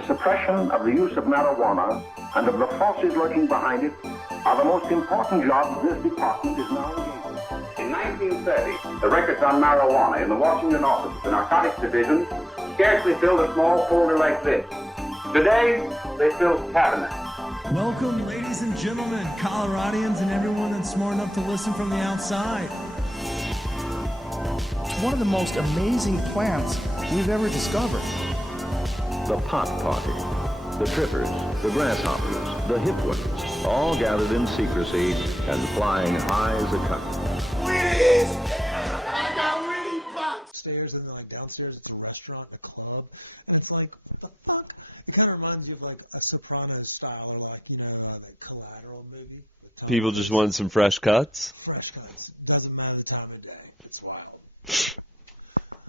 The suppression of the use of marijuana and of the forces lurking behind it are the most important jobs this department is now engaged in. In 1930, the records on marijuana in the Washington office of the Narcotics Division scarcely filled a small folder like this. Today, they fill cabinets. Welcome, ladies and gentlemen, Coloradians, and everyone that's smart enough to listen from the outside. One of the most amazing plants we've ever discovered. The pot party, the trippers, the grasshoppers, the hip ones, all gathered in secrecy and flying high as a kite. Upstairs and then like downstairs it's a restaurant and a club, and it's like, what the fuck? It kind of reminds you of like a Sopranos style, or like, you know, that Collateral movie with Tom People Cruise. just want some fresh cuts. Fresh cuts. Doesn't matter the time of day. It's wild.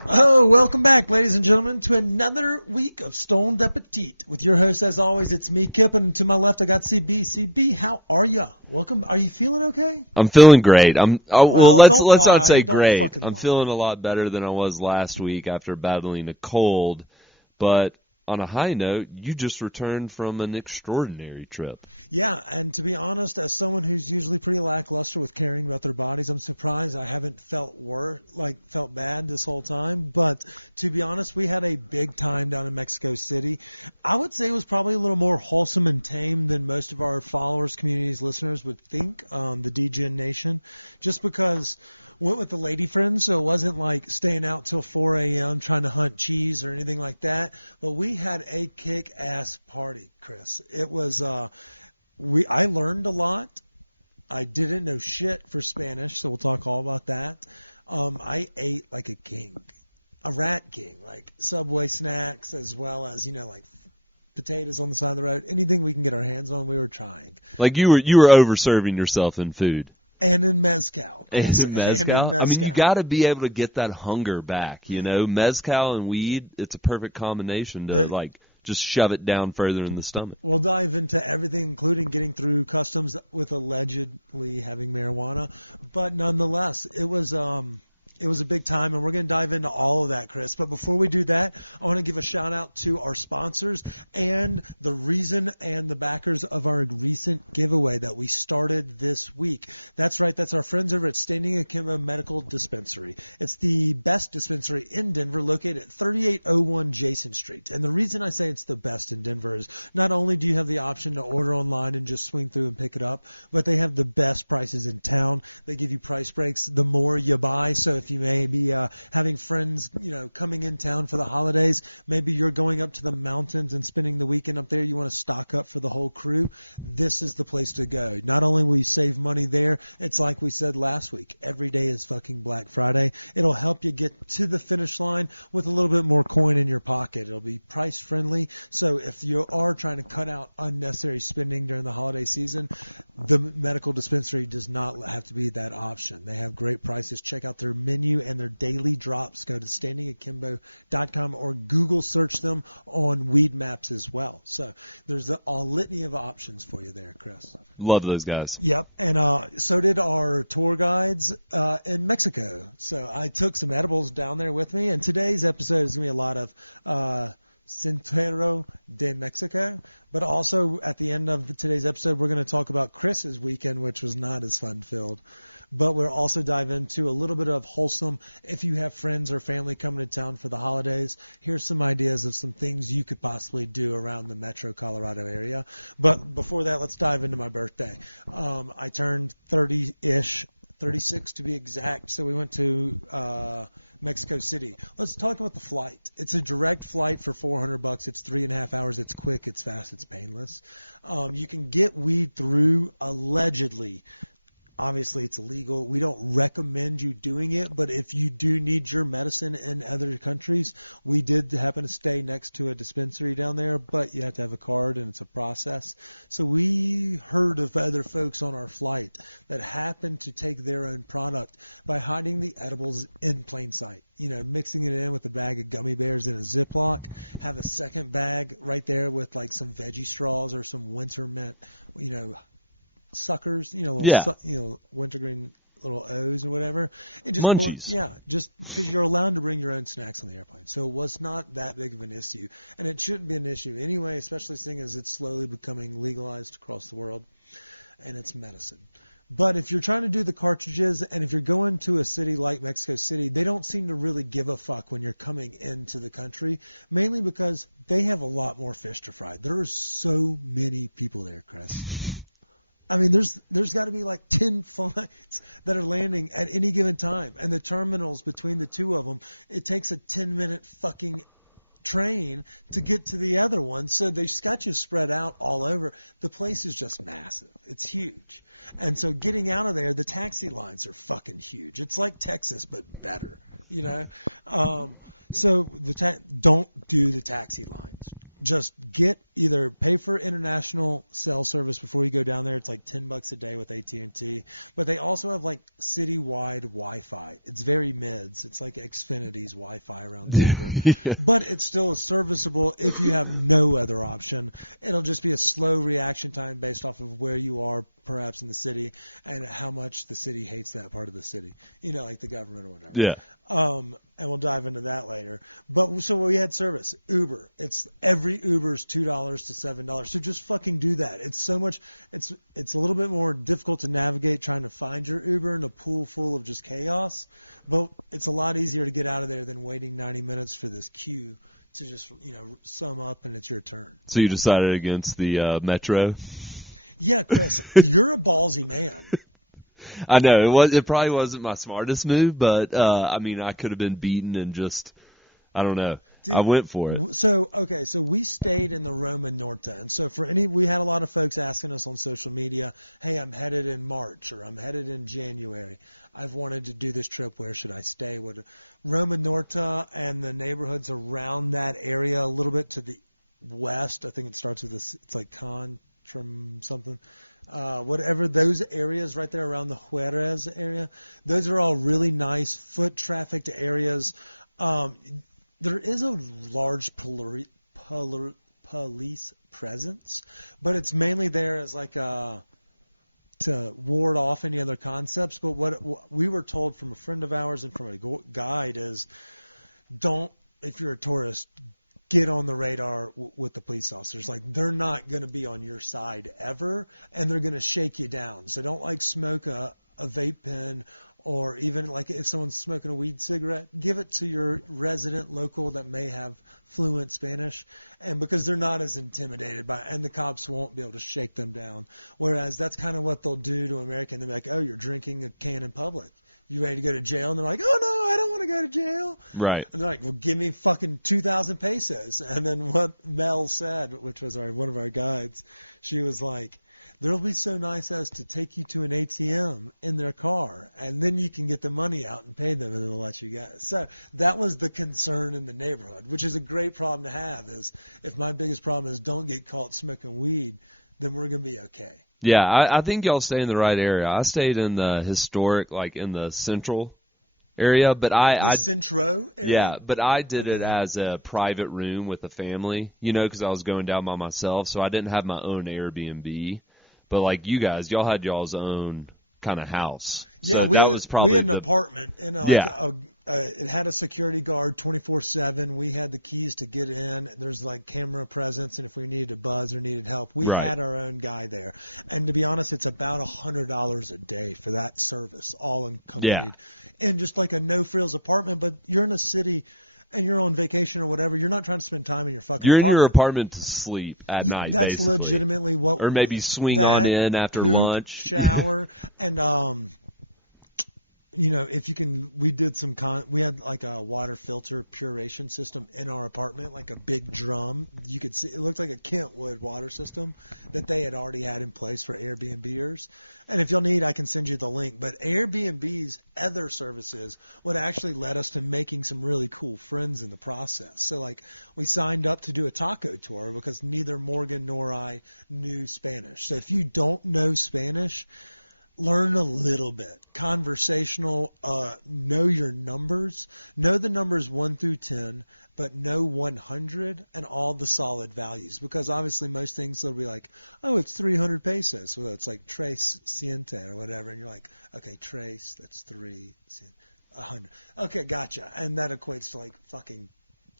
Oh, welcome back, ladies and gentlemen, to another week of Stoned Appetit. With your host, as always, it's me, Kip, and to my left, I got CB. CB, how are ya? Welcome. Are you feeling okay? I'm feeling great. Let's not say Don't great. fucking I'm lie. feeling a lot better than I was last week after battling a cold. But on a high note, you just returned from an extraordinary trip. Yeah, and to be honest, as someone who's usually pretty lackluster with caring about their bodies, I'm surprised I haven't felt bad this whole time. But to be honest, we had a big time down in Mexico City. I would say it was probably a little more wholesome and tame than most of our followers, communities, listeners would think, the DGen Nation, just because went with the lady friends, so it wasn't like staying out till 4 a.m. trying to hunt cheese or anything like that. But we had a kick-ass party, Chris. It was I learned a lot. I didn't know shit for Spanish, so we'll talk all about that. I ate like a king, a rat king, like Subway snacks as well as, you know, like potatoes on the side of the road. Anything we can get our hands on, we were trying. Like you were over-serving yourself in food. And in mezcal. And in mezcal? I mean, you got to be able to get that hunger back, you know? Mezcal and weed, it's a perfect combination to, just shove it down further in the stomach. We'll dive into everything, including getting through customs with allegedly having marijuana. But nonetheless, it was a big time, and we're going to dive into all of that, Chris. But before we do that, I want to give a shout-out to our sponsors and the reason and the backers of our recent giveaway that we started this week. That's right. That's our friends over at Standing Akimbo Medical Dispensary. It's the best dispensary in Denver, located at 3801 Jason Street. And the reason I say it's the best in Denver is not only do you have the option to order online and just swing through and pick it up, but they have the best prices in town. They give you price breaks the more you buy. So if you may be having friends, you know, coming in town for the holidays, maybe you're going up to the mountains and spending the weekend up there, you want to stock up for the whole crew, this is the place to go. Not only will you save money there, it's like we said last week, every day is fucking Black Friday. It'll help you get to the finish line with a little bit more coin in your pocket. It'll be price friendly, so if you are trying to cut out unnecessary spending during the holiday season, the medical dispensary does not have to be that option. They have great prices. Check out their menu and their daily drops. Go to standingakimbo.com or Google search them on Weed Maps as well. So there's a litany of options for you there, Chris. Love those guys. Yep, and so did our tour guides in Mexico. So I took some edibles down there with me, and today's episode is going to be a lot of Centro de Mexico, but also at the end of today's episode, we're going to talk about Chris's weekend, which was not as fun-filled. But we'll also dive into a little bit of wholesome, if you have friends or family coming to town for the holidays, here's some ideas of some things you could possibly do around the Metro Colorado area. But before that, let's dive into my birthday. I turned 30-ish, 36 to be exact, so we went to Mexico City. Let's talk about the flight. It's a direct flight for $400. It's 3.5 hours. It's quick. It's fast. It's painless. You can get weed through, allegedly. Obviously, it's illegal. We don't recommend you doing it, but if you do need your medicine in other countries, we did happen to stay next to a dispensary down there, but you have to have a card, and it's a process. So we heard of other folks on our flight that happened to take their own product by hiding the edibles in plain sight. You know, mixing it in with a bag of gummy bears in a Ziploc, have a second bag right there with like some veggie straws or some winter mint, you know, suckers, wintergreen little O's or whatever. It just Munchies. Just because you're allowed to bring your own snacks on the airplane. So it was not that big of an issue. And it shouldn't be an issue anyway, especially seeing as it's slowly becoming legalized across the world. And it's medicine. But if you're trying to do the cartridges, and if you're going to a city like Mexico City, they don't seem to really give a fuck when you're coming into the country, mainly because they have a lot more fish to fry. There are so many people there, Chris. I mean, there's got to be like 10 flights that are landing at any given time. And the terminals between the two of them, it takes a 10-minute fucking train to get to the other one, so they've got you spread out all over. The place is just massive. It's huge. And so getting out of there, the taxi lines are fucking huge. It's like Texas, but better, you know? So don't do the taxi lines. Just pay for international cell service before you go down there. It's like $10 a day with AT&T. But they also have like citywide Wi-Fi. It's very mids. It's like Xfinity's Wi-Fi around Denver. Yeah. But it's still serviceable if you have no other option. It'll just be a slow reaction time based off of where you are perhaps in the city and how much the city hates that part of the city. You know, like the government or whatever. Yeah. And we'll dive into that later. But so we had service. Uber. It's every Uber's $2 to $7. So just fucking do that. It's so much. It's a little bit more difficult to navigate trying to find your Uber in a pool full of just chaos. But it's a lot easier to get out of there than waiting 90 minutes for this queue to just, sum up and it's your turn. So you decided against the Metro? Yeah, Chris, you're a ballsy man. I know it probably wasn't my smartest move, but I mean, I could have been beaten and just, I don't know. I went for it. So we stayed in the Roma Norte, and so we had a lot of folks asking us on social media, "Hey, I'm headed in March or I'm headed in January. I've wanted to do this trip. Where should I stay?" Roma Norte and the neighborhoods around that area, a little bit to the west. I think it starts with this. It's like Contrim something. Whatever those areas right there around the Juarez area, those are all really nice foot trafficked areas. There is a large police presence, but it's mainly there as like to ward off any other concepts. But what we were told from a friend of ours and from a guide is, if you're a tourist, get on the radar with the police officers. Like, they're not going to be on your side ever, and they're going to shake you down. So don't like smoke a vape pen, or even like if someone's smoking a weed cigarette, give it to your resident local that may have fluent Spanish, and because they're not as intimidated by it, and the cops won't be able to shake them down. Whereas that's kind of what they'll do to American. They'll be like, "Oh, you're drinking a can in public. You ready to go to jail?" And they're like, "Oh, no, I don't want to go to jail." Right. And they're like, "Well, give me fucking 2,000 pesos. And then what Mel said, which was one of our guides, she was like, "They'll be so nice as to take you to an ATM in their car, and then you can get the money out and pay them, and they'll let you go." So that was the concern in the neighborhood, which is a great problem to have. Is if my biggest problem is don't get caught smoking weed, then we're going to be okay. Yeah, I think y'all stay in the right area. I stayed in the historic, like in the central area, but the Centro area? Yeah, but I did it as a private room with a family, because I was going down by myself, so I didn't have my own Airbnb. But like you guys, y'all had y'all's own kind of house. Yeah, so we had an apartment, and it had a security guard 24/7. We had the keys to get in. There's like camera presence, and if we needed to buzz or needed help, we had our own guy there. And to be honest, it's about $100 a day for that service, all accompanied, in just like a no frills apartment. But you're in a city, and you're on vacation or whatever, you're not trying to spend time in your fucking apartment. You're in your apartment to sleep at night, That's basically. legitimately what... Or maybe swing on in after lunch. Shower, and... if you can, we did we had like a water filter puration system in our apartment, like a big drum. You could see, it looked like a Kentwood water system that they had already had in place for Airbnbers. And if you'll need, I can send you the link. But Airbnb's other services would actually led us to making some really cool friends in the process. So like we signed up to do a taco tour because neither Morgan nor I knew Spanish. So if you don't know Spanish, learn a little bit. Conversational, know your numbers. Know the numbers 1 through 10, but know 100 and all the solid values. Because obviously most things will be like, oh, it's 300 pesos. So it's like tres ciente or whatever. And you're like, okay, tres, that's 100. Okay, gotcha. And that equates to like fucking,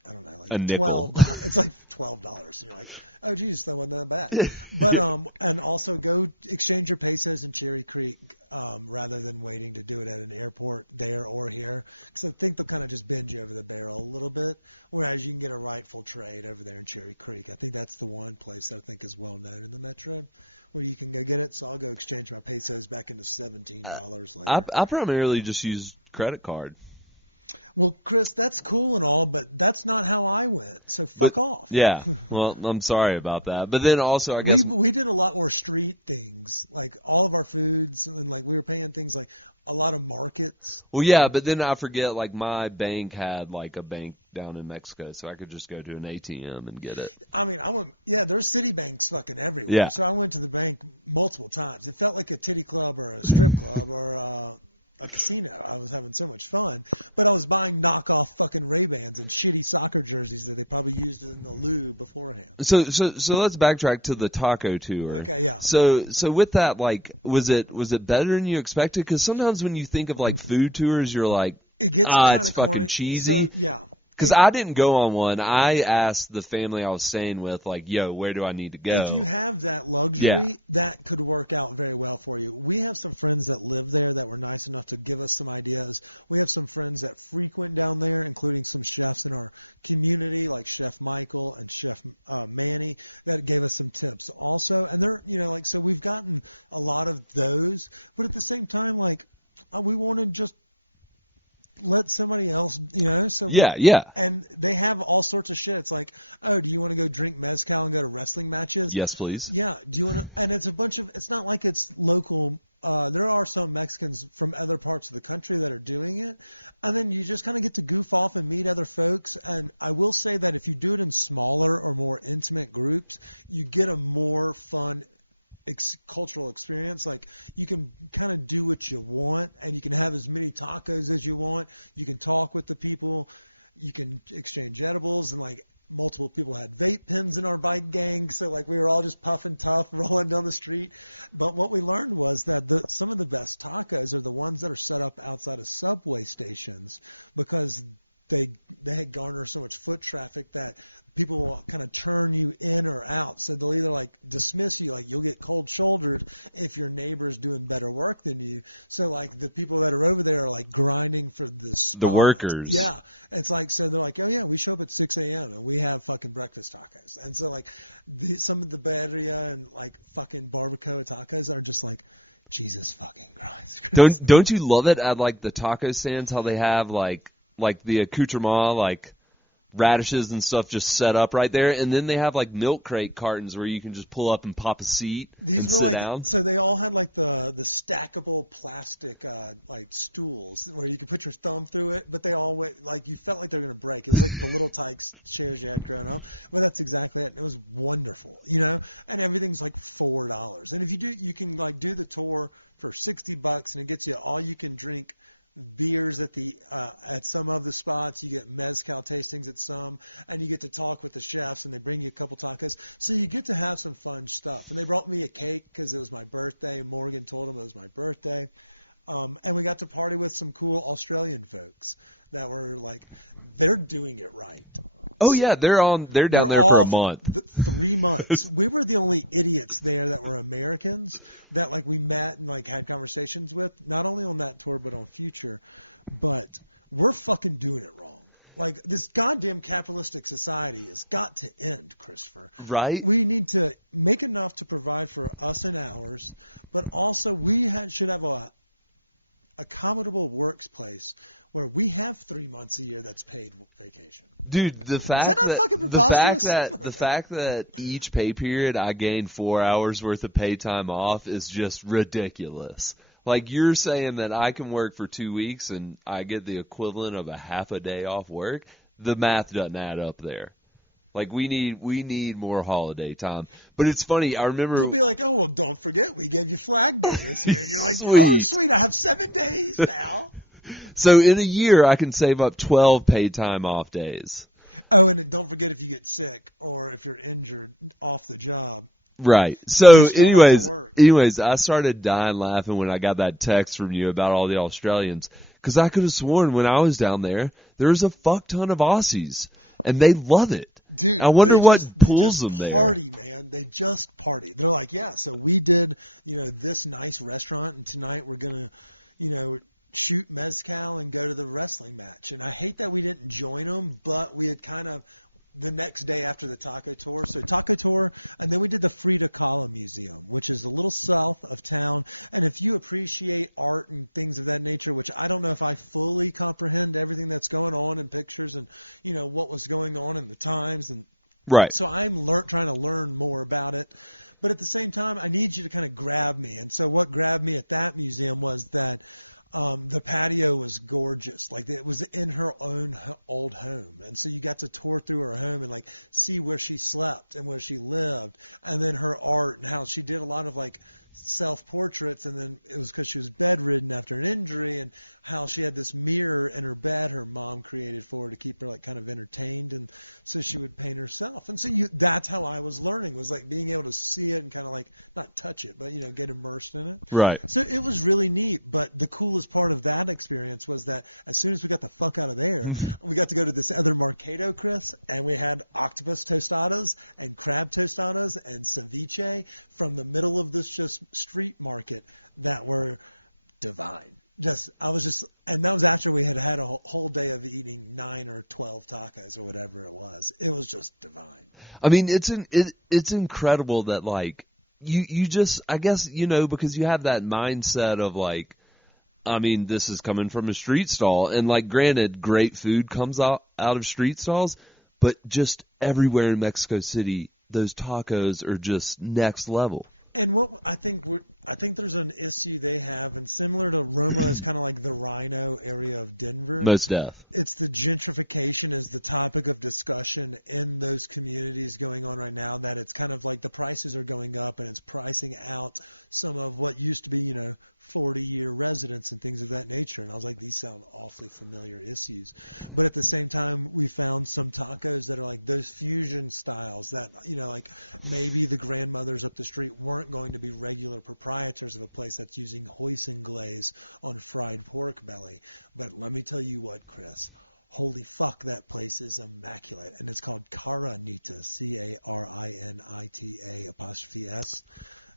I don't know, like a nickel. $12. It's like $12. And you're like, oh, geez, that wasn't that bad. But and also go exchange your pesos in Cherry Creek rather than waiting to do it at an airport there or here, because I think they'll kind of just bend you over the barrel a little bit. Whereas you can get a rightful trade over there in Cherry Creek. I think that's the one place that I think is well known in the metro where you can go get it. So I'll go exchange my pesos back into $17 later. I primarily just use credit card. Well, Chris, that's cool and all, but that's not how I went. So fuck off. Yeah. Well, I'm sorry about that. But then also, I guess we did a lot more street things, like all of our foods, and like we were paying things like a lot of markets. Well, yeah, but then I forget, like my bank had like a bank down in Mexico, so I could just go to an ATM and get it. I mean, there's Citibanks fucking everywhere. Yeah. So I went to the bank multiple times. It felt like a titty club or a strip club or a casino. I was having so much fun, but I was buying knockoff fucking Ray-Bans and shitty soccer jerseys that they probably used in the loo beforehand. So let's backtrack to the taco tour. Okay, yeah. So with that, like, was it better than you expected? Because sometimes when you think of like food tours, you're like, it gets it's corny. fucking cheesy. So, yeah. Because I didn't go on one. I asked the family I was staying with, like, yo, where do I need to go? If you have that luxury, that could work out very well for you. We have some friends that live there that were nice enough to give us some ideas. We have some friends that frequent down there, including some chefs in our community, like Chef Michael and Chef Manny, that gave us some tips also. And they're, like, so we've gotten a lot of those. But at the same time, like, we want to just let somebody else, so yeah. And they have all sorts of shit. It's like, oh, do you want to go drink mezcal and go to wrestling matches? Yes, please. Yeah. Do you want to? And it's a bunch of. It's not like it's local. There are some Mexicans from other parts of the country that are doing it, and then you just kind of get to goof off and meet other folks. And I will say that if you do it in smaller or more intimate groups, you get a more fun cultural experience. Like, you can kind of do what you want, and you can have as many tacos as you want. You can talk with the people. You can exchange edibles, and like multiple people had vape pens in our bike gang, so like we were all just puffing tough rolling down the street. But what we learned was that some of the best tacos are the ones that are set up outside of subway stations, because they garner so much foot traffic that people will kind of turn you in or out. So they'll either like dismiss you, like you'll get cold shouldered if your neighbor's doing better work than you. So like the people that are over there are like grinding for the spot. The workers. Yeah. It's like, so they're like, oh yeah, we show up at 6 a.m. and we have fucking breakfast tacos. And so like some of the birria and like fucking barbacoa tacos are just like, Jesus fucking Christ. Don't you love it at like the taco stands, how they have like the accoutrement, like radishes and stuff just set up right there, and then they have like milk crate cartons where you can just pull up and pop a seat and sit down. So they all had like the stackable plastic like stools where you could put your thumb through it, but they all like you felt like they were going to break. It was like the little Tykes chairs you had growing up. Well, that's exactly it. It was wonderful, and everything's like $4. And if you do, you can like do the tour for $60, and it gets you all you can drink beers at some of the spots. You get mezcal tastings at some, and you get to talk with the chefs, and they bring you a couple tacos. So you get to have some fun stuff. And they brought me a cake because it was my birthday. Morgan told them it was my birthday. And we got to party with some cool Australian folks that were like, they're doing it right. Oh yeah, they're down there for a month. 3 months. We were the only idiots there that were Americans that like we met and like had conversations with, not only on that tour but on future. But we're fucking doing it wrong. Like, this goddamn capitalistic society has got to end, Christopher. Right? We need to make enough to provide for us and ours, but also we should have a accommodable workplace where we have 3 months a year that's paid vacation. Dude, the fact Is that not fucking preposterous? the fact that each pay period I gain 4 hours worth of pay time off is just ridiculous. Like, you're saying that I can work for 2 weeks and I get the equivalent of a half a day off work. The math doesn't add up there. Like we need more holiday time. But it's funny. I remember They'll be like, oh well, don't forget we gave you Flag Day this year. And you're like, Sweet. oh sweet, I have 7 days now. So in a year, I can save up 12 paid time off days. Oh, and then don't forget if you get sick or if you're injured off the job. Right. So You still have to work. anyways, I started dying laughing when I got that text from you about all the Australians. Because I could have sworn when I was down there's a fuck ton of Aussies. And they love it. Dude, I wonder they what just pulls them there. Party, man. They just party. They're like, yeah, so we did, this nice restaurant, and tonight we're going to, shoot mezcal and go to the wrestling match. And I hate that we didn't join them, but we had kind of the next day after the taco tour. So taco tour, and then we did the Frida Kahlo Museum, which is a little south of town. And if you appreciate art and things of that nature, which I don't know if I fully comprehend everything that's going on in pictures and, what was going on in the times. And Right. so I'm trying to learn more about it. But at the same time, I need you to kind of grab me. And so what grabbed me at that museum was that the patio was gorgeous. Like it was in her own old home. And so you got to tour through her home and like see where she slept and where she lived. And then her art and how she did a lot of like self-portraits. And then it was because she was bedridden after an injury, and how she had this mirror in her bed her mom created for her to keep her like kind of entertained. And so she would paint herself. And so that's how I was learning, was like being able to see it and kind of like not touch it, but, get immersed in it. Right. So it was really neat. But the coolest part of that experience was that as soon as we got the fuck out of there, we got to go to this other Mercado, Chris, and we had octopus tostadas and crab tostadas and ceviche from the middle of this just street market that were divine. And that was after we had had a whole day of eating 9 or 12 tacos or whatever it was. It was just divine. I mean, it's incredible that like you just, I guess, because you have that mindset of like, I mean, this is coming from a street stall, and like, granted, great food comes out of street stalls, but just everywhere in Mexico City, those tacos are just next level. And what I think there's an issue they have, and similar to Roma is kind of like the Rhino area of Denver. Most deaf. It's the gentrification is the topic of discussion in those communities going on right now, that it's kind of like the prices are going up and it's pricing out some of what used to be, 40-year residents and things of that nature. And I was like, these sound awfully familiar issues. But at the same time, we found some tacos that are like those fusion styles that, like maybe the grandmothers up the street weren't going to be regular proprietors of a place that's using hoisin glaze on fried pork belly. But let me tell you what, Chris, holy fuck, that place is immaculate. And it's called Caranita, Carinita''S.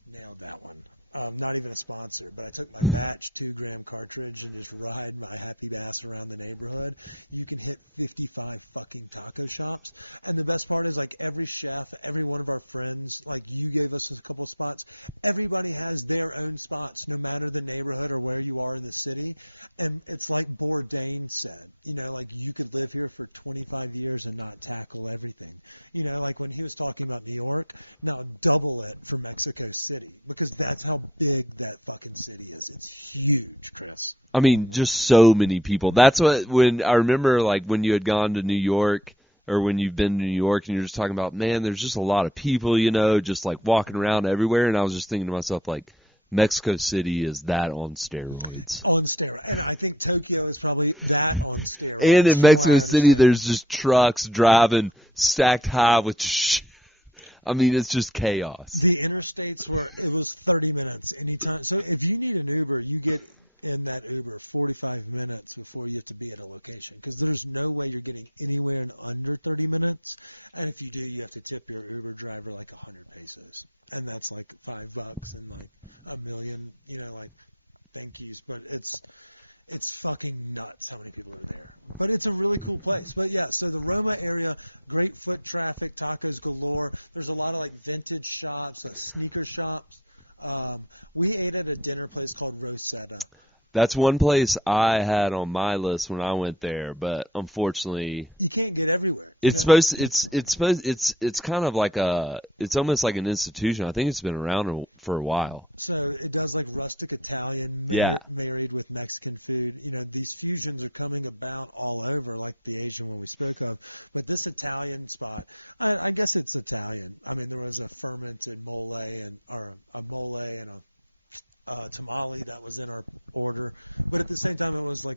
Nailed that one. Not even a sponsor, but I took my batch 2-gram cartridge and just ride my happy ass around the neighborhood. You can hit 55 fucking taco shops. And the best part is, like, every chef, every one of our friends, like you gave us a couple spots, everybody has their own spots, no matter the neighborhood or where you are in the city. And it's like Bourdain said, like you could live here for 25 years and not tackle everything. Like when he was talking about New York, now double it for Mexico City, because that's how big that fucking city is. It's huge, Chris. I mean, just so many people. That's when I remember, like, when you had gone to New York, or when you've been to New York, and you're just talking about, man, there's just a lot of people, just like walking around everywhere. And I was just thinking to myself, like, Mexico City is that on steroids. On steroids. And I think Tokyo is probably that on steroids. And in Mexico City, there's just trucks driving stacked high with I mean, it's just chaos. The interstates it was 30 minutes anytime. So if you need an Uber, you get in that Uber 45 minutes before you have to be at a location, because there's no way you're getting anywhere in under 30 minutes. And if you do, you have to tip your Uber driver like 100 pesos. And that's like $5 and like $1 million, like thank yous. But it's fucking nuts how many people are there. But it's a really cool place. But yeah, so the Roma area, great foot traffic, tacos galore. There's a lot of like vintage shops, sneaker shops. We ate at a dinner place called Rosetta. That's one place I had on my list when I went there, but unfortunately, you can't get everywhere. It's kind of like it's almost like an institution. I think it's been around for a while. So it does like rustic Italian married with Mexican food. These fusions are coming about all over, like the Asian one we spoke of. But this Italian spot, I guess it's Italian. I mean, there was a fermented mole and a tamale that was in our order, but at the same time it was like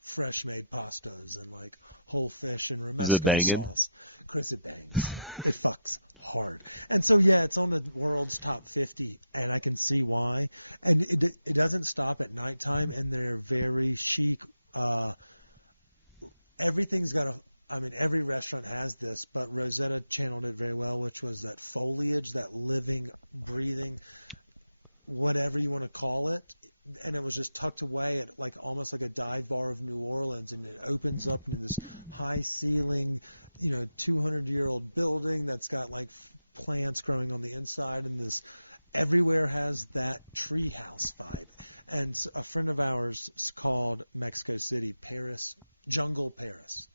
fresh made pastas and like whole fish and romesco sauce. Chris, it bangs. It fucks hard. And so it's on the world's top 50, and I can see why. And it doesn't stop at nighttime, and they're very chic. Everything's got every restaurant has this, but Rosetta channeled it very well, which was that foliage, that living, breathing, whatever you want to call it, and it was just tucked away at like almost like a dive bar of New Orleans, and it opens up into this high ceiling, 200-year-old building that's got like plants growing on the inside, and this everywhere has that treehouse vibe. And a friend of ours called Mexico City Jungle Paris.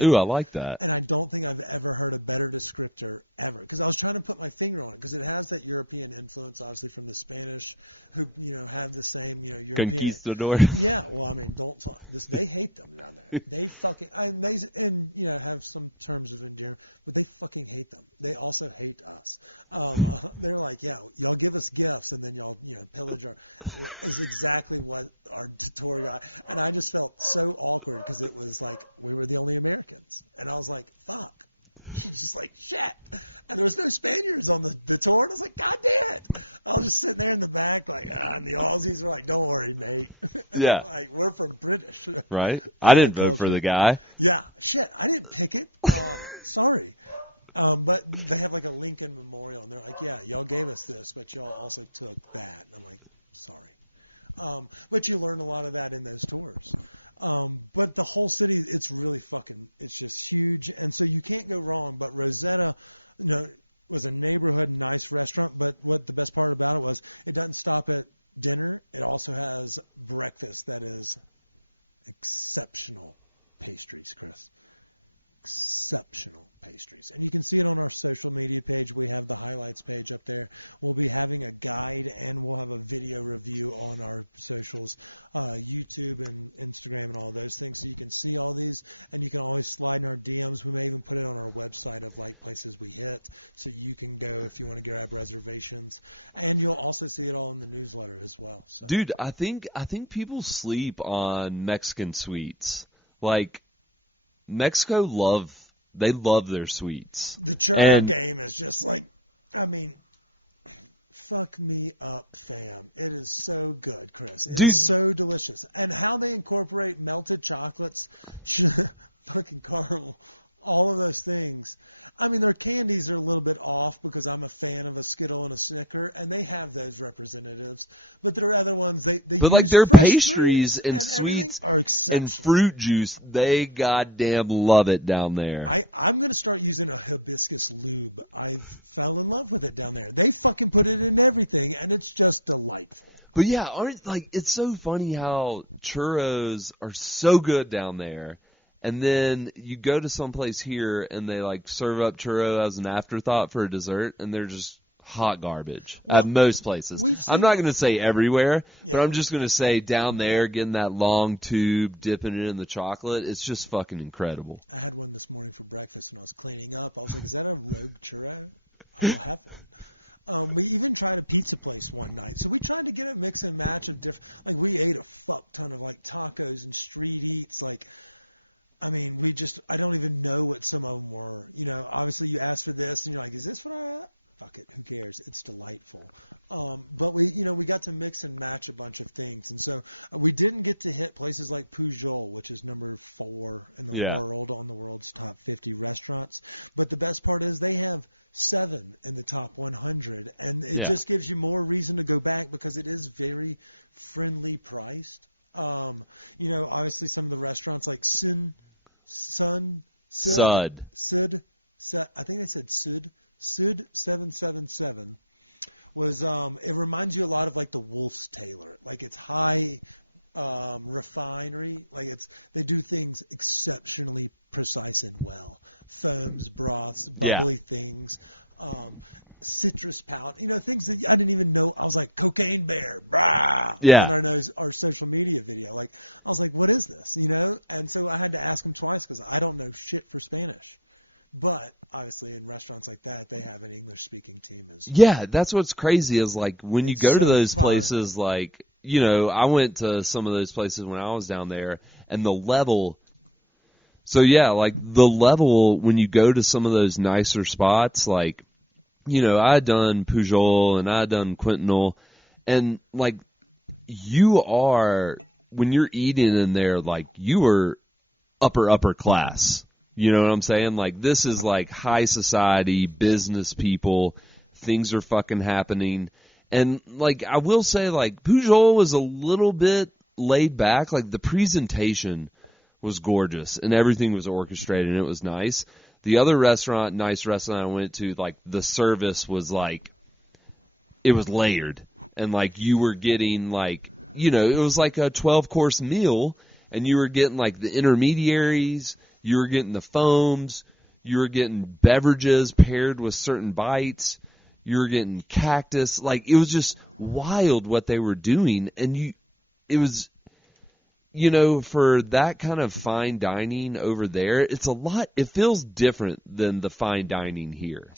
Ooh, I like that. And I don't think I've ever heard a better descriptor ever, because I was trying to put my finger on it, because it has that European influence, obviously, from the Spanish, who have the same European conquistador. Yeah, well, I mean, don't talk this. They hate them down there. They fucking have some terms of endearment, but they fucking hate them. They also hate us. They're like, y'all give us gifts, and then y'all pillage our. Is exactly what our tour guide. And I just felt so awkward, because it was like we were the only Americans, and I was like, fuck. She's just like, shit. And there was no Spaniards on the tour, and I was like, God damn it. I was just sitting there in the back, like, and the Aussies were like, don't worry, mate. Yeah. Like, we're from British. Right? I didn't vote for the guy. Yeah. Shit, I didn't pick it. Sorry. But they have like a Lincoln Memorial, and they're like, y'all gave us this, but y'all also took that. And I'm like, sorry. But you learn a lot of that in those tours. But the whole city, it's really it's just huge. And so you can't go wrong. But Rosetta, was a neighborhood nice restaurant. But what the best part about it was, it doesn't stop at dinner. It also has breakfast that is exceptional pastries, Chris. Exceptional pastries. And you can see it on our social media page. We have the highlights page up there. We'll be having a guide, and we'll have a video review on our socials, YouTube and Instagram and all those things, so you can see all these, and you can always slide in our DMs. We may even put it on our website of like places we hit, so you can go if you want to grab reservations, and you'll also see it all in the newsletter as well. So. Dude, I think people sleep on Mexican sweets. Like, Mexico love their sweets. The churro game is just like, fuck me up, fam. It is so good, Chris. It is so delicious. And how they incorporate melted chocolates, fucking caramel, all of those things. I mean, their candies are a little bit off, because I'm a fan of a Skittle and a Snicker, and they have those representatives. But there are other ones they but use like their pastries and sweets are exceptional. And fruit juice, they goddamn love it down there. I'm going to start using a hibiscus lube. I fell in love with it down there. They fucking put it in everything, and it's just delightful. But yeah, it's so funny how churros are so good down there. And then you go to someplace here, and they like serve up churro as an afterthought for a dessert, and they're just hot garbage at most places. I'm not going to say everywhere, but I'm just going to say down there, getting that long tube, dipping it in the chocolate, it's just fucking incredible. I had one this morning for breakfast when I was cleaning up. I was like, is that a rogue churro? I will have one. We even tried a pizza place one night. So we tried to get a mix and match of different, like we ate a fuck ton of like tacos and street eats, like, I mean, I don't even know what some of them were. Obviously you ask for this, and you're like, is this what fuck it, who cares? It's delightful. But we got to mix and match a bunch of things. And so we didn't get to hit places like Pujol, which is number 4 in the world on the world's top 50 restaurants. But the best part is they have 7 in the top 100. And it just gives you more reason to go back, because it is very friendly priced. Obviously some of the restaurants like Sud, I think they said Sud 777 was, it reminds you a lot of like the Wolf's Tailor. Like it's high refinery. Like they do things exceptionally precise and well. Foams, broths, bubbly things, citrus powder. Things that I didn't even know. I was like, cocaine bear, brah, on our social media video. Like I was like, what is this? And so I had to ask him twice because I don't know shit for Spanish. But obviously, in restaurants like that, they have an English-speaking team as well. Yeah, that's what's crazy is like when you go to those places, like I went to some of those places when I was down there, and the level. So yeah, like the level when you go to some of those nicer spots, like I had done Pujol and I had done Quintonil, and like when you're eating in there, like you are upper class. You know what I'm saying? Like, this is like high society, business people. Things are fucking happening. And, like, I will say, like, Pujol was a little bit laid back. Like, the presentation was gorgeous and everything was orchestrated and it was nice. The other nice restaurant I went to, like, the service was like, it was layered. And, like, you were getting, like, it was like a 12-course meal and you were getting, like, the intermediaries. You were getting the foams. You were getting beverages paired with certain bites. You were getting cactus. Like, it was just wild what they were doing. And it was, for that kind of fine dining over there, it's a lot. It feels different than the fine dining here.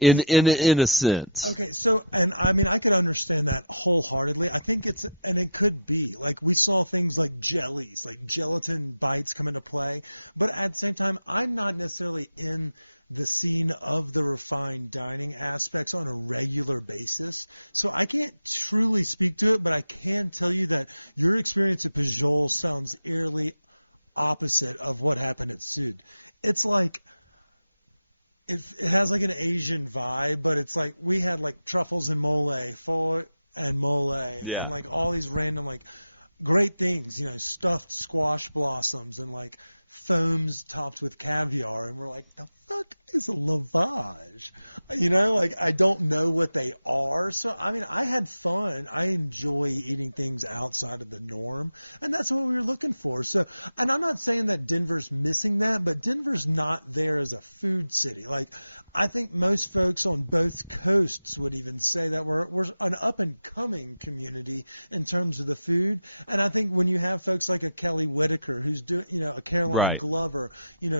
In a sense. Okay, so, and I mean, I could understand that wholeheartedly. I think it could be. Like, we saw things like jellies, like gelatin bites come into play. But at the same time, I'm not necessarily in the scene of the refined dining aspects on a regular basis. So I can't truly speak to it, but I can tell you that your experience at Pujol sounds eerily opposite of what happened at Sud. It's like, it has like an Asian vibe, but it's like we had like truffles and mole, pho and mole, and like all these random like great things, stuffed squash blossoms and like foams topped with caviar, and we're like, the fuck is a lavage? Like I don't know what they are. So I mean, I had fun. I enjoy eating things outside of the norm, and that's what we were looking for. So, and I'm not saying that Denver's missing that, but Denver's not there as a food city. Like I think most folks on both coasts would even say that we're an up and coming community in terms of the food. And I think when you have folks like a Kelly Whitaker who's doing, a Caroline Glover,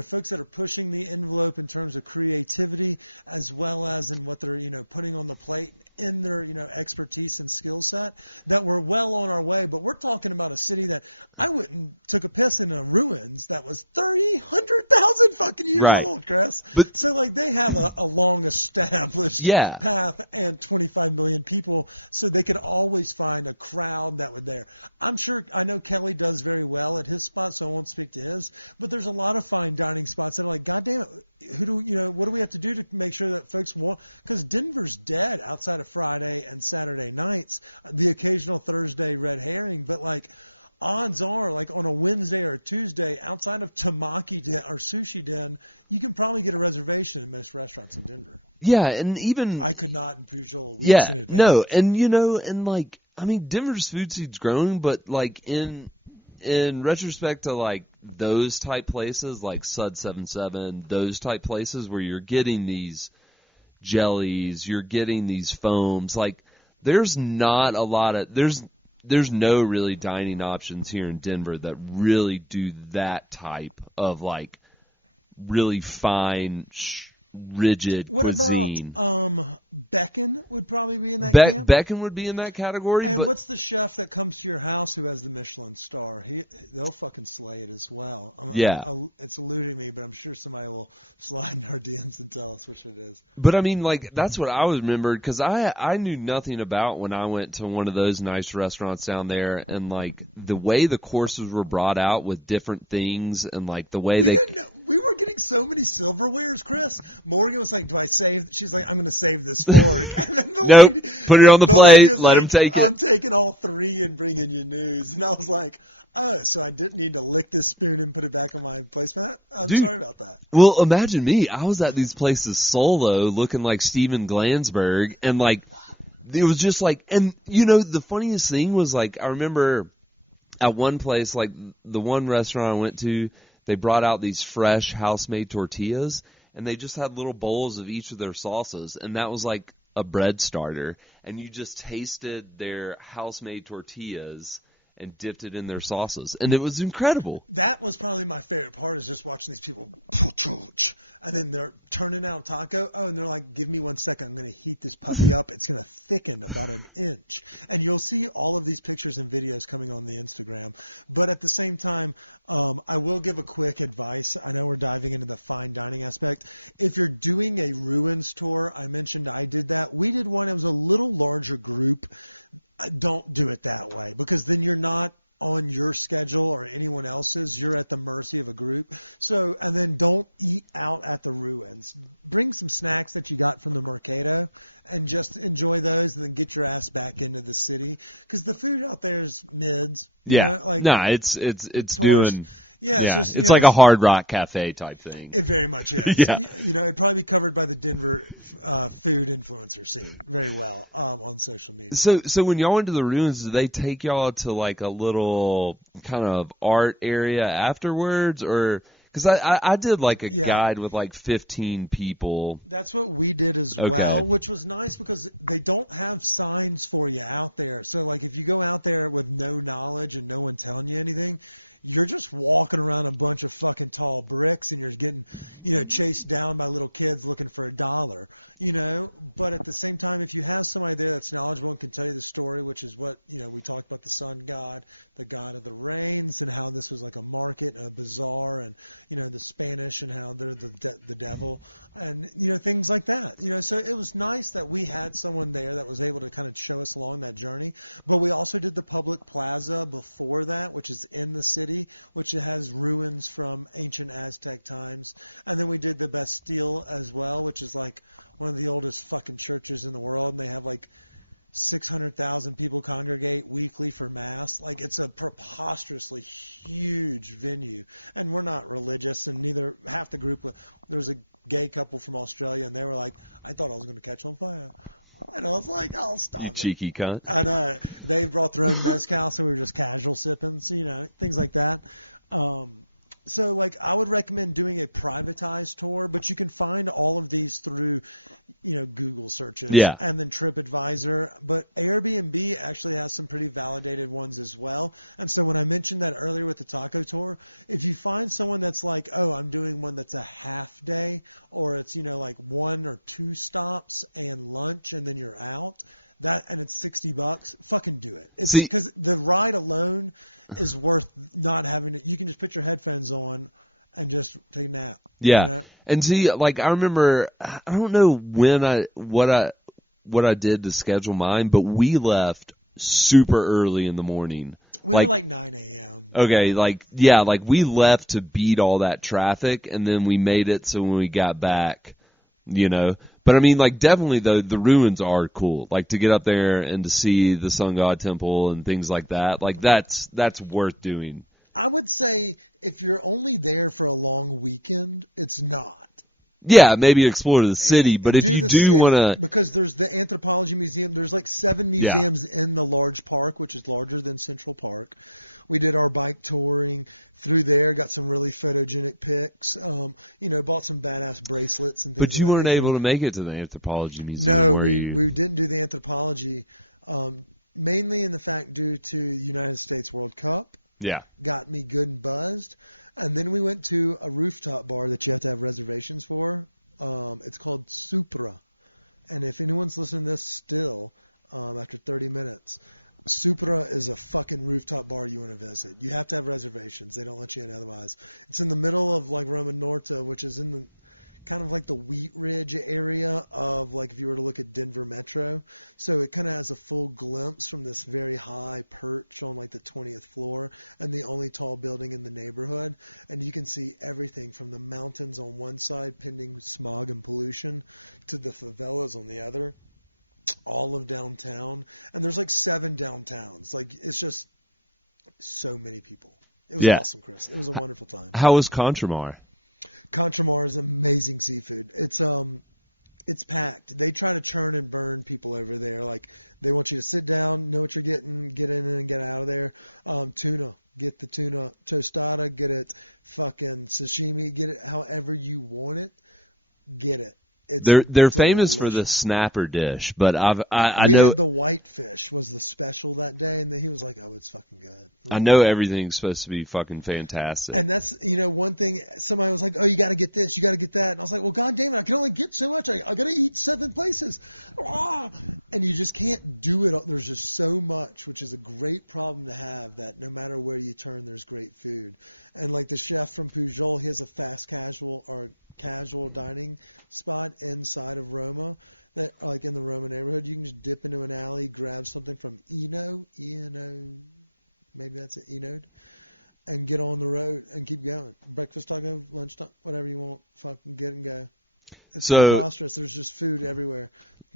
folks that are pushing the envelope in terms of creativity as well as in what they're, putting on the plate in their, expertise and skill set, that we're well on our way. But we're talking about a city that I went and took a piss in a ruins that was 100,000 fucking years old, Chris. But so like they have a long established path and 25 million people, so they could always find a crowd that would there. I know Kelly does very well at his spot, so I won't speak to his, but there's a lot of fine dining spots that are like, God damn it, what do we have to do to make sure that folks want, because Denver's dead outside of Friday and Saturday nights, the occasional Thursday red herring, but like odds are, like on a Wednesday or a Tuesday, outside of Tamaki Den or Sushi Den, you can probably get a reservation in most restaurants in Denver. Yeah, and even I could not in Pujol weeks in advance. No, and and like I mean, Denver's food scene's growing, but like in retrospect to like those type places like Sud 77, those type places where you're getting these jellies, you're getting these foams, like there's not a lot of there's no really dining options here in Denver that really do that type of like really fine rigid cuisine. What about Beacon would probably be in that camp? Beacon would be in that category. And what's the chef that comes to your house who has the Michelin star? They'll fucking slay it as well. It's eluding me, but I'm sure somebody will slide in our DMs and tell us which it is. But I mean, like that's what I remembered because I knew nothing about when I went to one of those nice restaurants down there, and like the way the courses were brought out with different things, and like the way we were getting so many silverwares, Chris. Morgan was like, do I save? She's like, I'm going to save this fork. And then lady, put it on the plate, let him take it. I'm taking all three and bringing you news. And I was like, oh, so I didn't need to lick this spoon and put it back on my placemat? I'm sorry about that. Well, imagine me. I was at these places solo looking like Steven Glansberg. And like, it was just like, and the funniest thing was like, I remember at one place, like the one restaurant I went to, they brought out these fresh house-made tortillas, and they just had little bowls of each of their sauces, and that was like a bread starter, and you just tasted their house-made tortillas and dipped it in their sauces, and it was incredible. That was probably my favorite part, is just watching these people, and then they're turning out a taco. Oh, and they're like, give me 1 second. I'm going to heat this puppy up. It's going to thicken about an inch. And you'll see all of these pictures and videos coming on the Instagram. But at the same time, I will give a quick advice. I know we're diving into the fine dining aspect. If you're doing a ruins tour, I mentioned I did that. We did one. It was a little larger group. Don't do it that way, because then you're not on your schedule or anyone else's. You're at the mercy of a group. So, and then don't eat out at the ruins. Bring some snacks that you got from the Mercado and just enjoy those, and then get your ass back into the city, because the food out there is mids. Yeah, like it's doing. Yeah, it's just, it's like a Hard Rock Cafe type thing. It very much is. Yeah. It'd probably be covered by the Denver food influencer scene very well on social media. So when y'all went to the ruins, did they take y'all to like a little kind of art area afterwards, or? Because I did like a guide with like 15 people. That's what we did as well, which was nice because they don't have signs for you out there. So like if you go out there with no knowledge and no one telling you anything, you're just walking around a bunch of fucking tall bricks, and you're getting, chased down by little kids looking for $1, But at the same time, if you have somebody there that's knowledgeable and can tell you the story, which is what, we talked about the sun god, the god of the rains, and how this was like a market and a bazaar, and, the Spanish and how they're the devil, and, things like that. So it was nice that we had someone there that was able to kind of show us along that journey. But we also did the public plaza before that, which is in the city, which has ruins from ancient Aztec times. And then we did the Bastille as well, which is like one of the oldest fucking churches in the world, and they have like 600,000 people congregate weekly for mass. Like, it's a preposterously huge venue, and we're not religious, and neither half the group. There's a gay couple from Australia, and they were like, I thought I was going to catch on fire. And I was like, I'll stop You it. cheeky cunt. I know. They brought their own mezcal, so we were just casual sipping, things like that. So, like, I would recommend doing a privatized tour, but you can find all of these through, Google searches and then TripAdvisor. But Airbnb actually has some pretty validated ones as well. And so when I mentioned that earlier with the taco tour, if you find someone that's like, oh, I'm doing one that's a half day, or it's, like 1 or 2 stops and lunch, and then you're out, and it's $60, fucking do it. It's because the ride alone is worth not having it. You can just put your headphones on and just take a nap. Yeah. And see, like, I remember, I don't know what I did to schedule mine, but we left super early in the morning. We were like 9 a.m. Okay, we left to beat all that traffic, and then we made it so when we got back, But I mean, like, definitely the ruins are cool. Like, to get up there and to see the Sun God Temple and things like that. Like, that's worth doing. I would say if you're only there for a long weekend, it's not. Yeah, maybe explore the city, but if you do want to... Because there's the Anthropology Museum. There's like 7 museums in the large park, which is larger than Central Park. We did our bike touring through there, got some really photogenic pics, bought some badass bracelets and things. But you weren't able to make it to the Anthropology Museum, No, were you? we didn't do the Anthropology, mainly in the fact due to United States World Cup. Yeah. Got me good and buzzed. And then we went to a rooftop bar that you have to have reservations for. It's called Supra. And if anyone's listening to this still, after 30 minutes, Supra is a fucking rooftop bar you want to visit. You have to have reservations. They don't let you in otherwise. It's in the middle of like Roma Norte, which is in the kind of like the Wheat Ridge area of, like, if you were to look at Denver Metro. So it kind of has a full glimpse from this very high perch on like the 20th floor and the only tall building in the neighborhood. And you can see everything from the mountains on one side, pending smog and pollution, to the favelas on the other. All of downtown. And there's like 7 downtowns. Like, it's just so many people. It was awesome, Chris. It was a wonderful time. How was Contramar? Contramar is amazing seafood. It's It's packed. They try to churn and burn people over there. Like, they want you to sit down, know what you're getting, get in and get out of there. Tuna. Get the tuna tostada. Get it fucking sashimi. Get it however you want it. Get it. It's They're famous for the snapper dish, but I we know had the whitefish was the special that day, and then he was like, "Oh, it's fucking good." I know everything's supposed to be fucking fantastic. And that's, one thing, somebody was like, "Oh, you got to get this, you got to get that." And I was like, "Well, God damn it, I can only get so much. I got to eat 7 places." And you just can't do it. There's just so much, which is a great problem to have, that no matter where you turn, there's great food. And like the chef from Pujol, he has a fast casual dining spot inside of Roma, that like in the Roma neighborhood. You can just dip into an alley, grab something from Eno, maybe that's it, Enod, and get on the road and keep going. Breakfast taco, lunch taco, whatever you want, fucking get and go. It's preposterous. There's just food everywhere.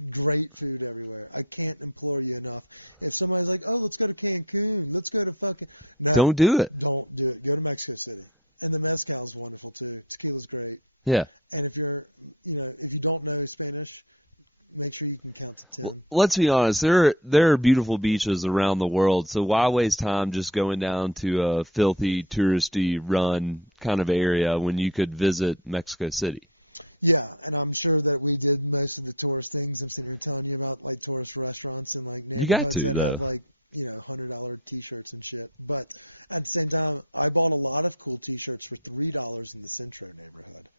Great food everywhere. I can't implore you enough. If somebody's like, "Oh, let's go to Cancun, let's go to fucking," no, don't do it. Don't do it. Go to Mexico City. And the mezcal is wonderful too. Tequila's great. Yeah. And if you're, if you don't know Spanish, make sure you can count to 10. Well, let's be honest. There are beautiful beaches around the world, so why waste time just going down to a filthy, touristy run kind of area when you could visit Mexico City? Yeah, and I'm sure that we did most of the tourist things. I'm sitting here telling you about like tourist restaurants and like neighborhoods that have like, $100 T-shirts and shit. But at the same time, I bought a lot of cool T-shirts for $3 in the Centro neighborhood.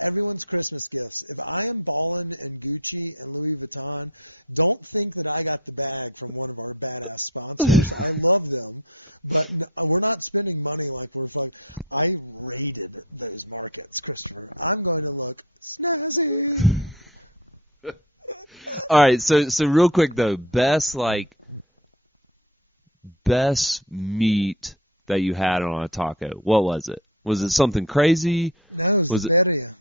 Everyone's Christmas gifts. If I am balling in Gucci and Louis Vuitton, don't think that I got the bag from one of our badass sponsors. I love them, but we're not spending money like we're fucking. I raided those markets, Christopher. I'm going to look snazzy. All right, so real quick though, best meat that you had on a taco. What was it? Was it something crazy? No, it was the birria.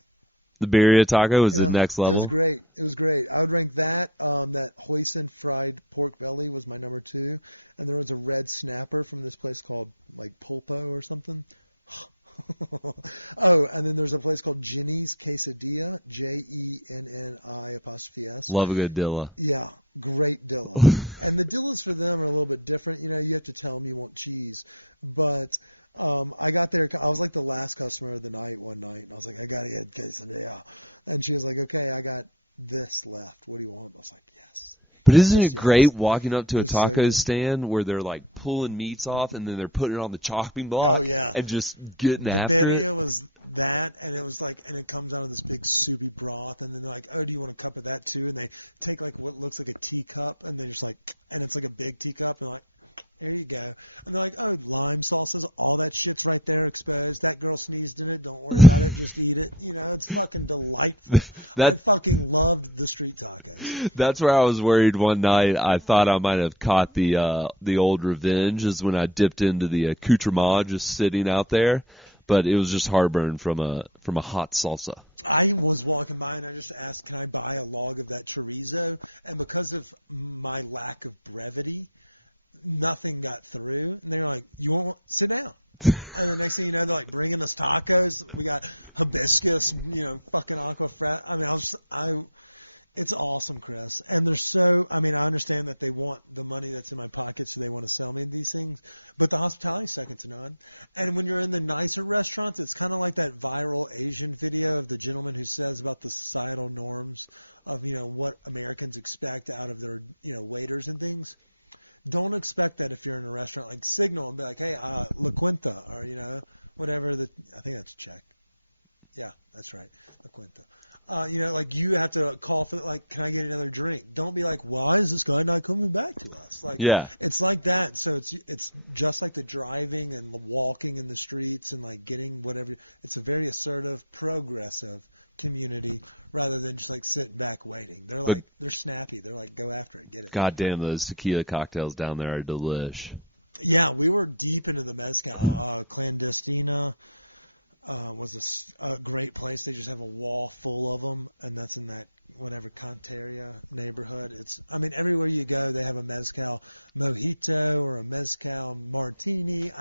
The birria taco was the next level. It was great. I would rank that. That hoisin fried pork belly was my number 2, and there was a red snapper from this place called like Pulpo or something. Oh, and then there's a place called Jenny's Quesadilla, JENNI''S. Love a good dilla. Yeah, great dilla. And the dillas for them are a little bit different. You have to tell them you want cheese, but. I got there. I was like the last customer of the night one night, and I was like, "I gotta get quesadilla," and she was like, "Okay, I got this left. What do you want?" I was like, "Yes." But isn't it great walking up to a taco stand where they're like pulling meats off and then they're putting it on the chopping block? Oh yeah, and just getting the after it. The birria was that, and it was like, and it comes out of this big soupy broth, and then they're like, "Oh, do you want a cup of that too?" And they take like what looks like a teacup, and they're just like, and it's like a big teacup, and like. There you go. And they're like, "Oh, lime sauces, all that shit's right there exposed. That girl sneezed in it. Don't worry about it. Just eat it." It's fucking delightful. I fucking loved the street tacos. That's where I was worried one night. I thought I might have caught the old revenge is when I dipped into the accoutrement just sitting out there. But it was just heartburn from a hot salsa. I was walking by and I just asked, "Can I buy a log of that chorizo?" And because of my lack of brevity, nothing got through, and they were like, "You won't sit down." And the next thing you know, they're like bringing us tacos. We got hibiscus, fucking aquafret. I mean, it's awesome, Chris. And I understand that they want the money that's in my pocket, so they want to sell me these things. But the hospitality's second to none. And when you're in the nicer restaurants, it's kind of like that viral Asian video of the gentleman who says about the societal norms of, what Americans expect out of their, waiters and things. Don't expect that if you're in a restaurant like Signal and be like, "Hey, La Quinta," or, whatever. I think that's Czech. Yeah, that's right. La Quinta. Like you have to call for, like, "Can I get another drink?" Don't be like, "Why is this guy not coming back to us?" Like, yeah. It's like that. So it's just like the driving and the walking in the streets and like getting whatever. It's a very assertive, progressive community rather than just like sitting back waiting. They're snappy. They're like, "Go after it, get it." God damn, those tequila cocktails down there are delish. Yeah, we were deep into the mezcal. Clandestina was a great place. They just have a wall full of them, and that's in that whatever Canteria neighborhood. Everywhere you go, they have a mezcal mojito or a mezcal martini.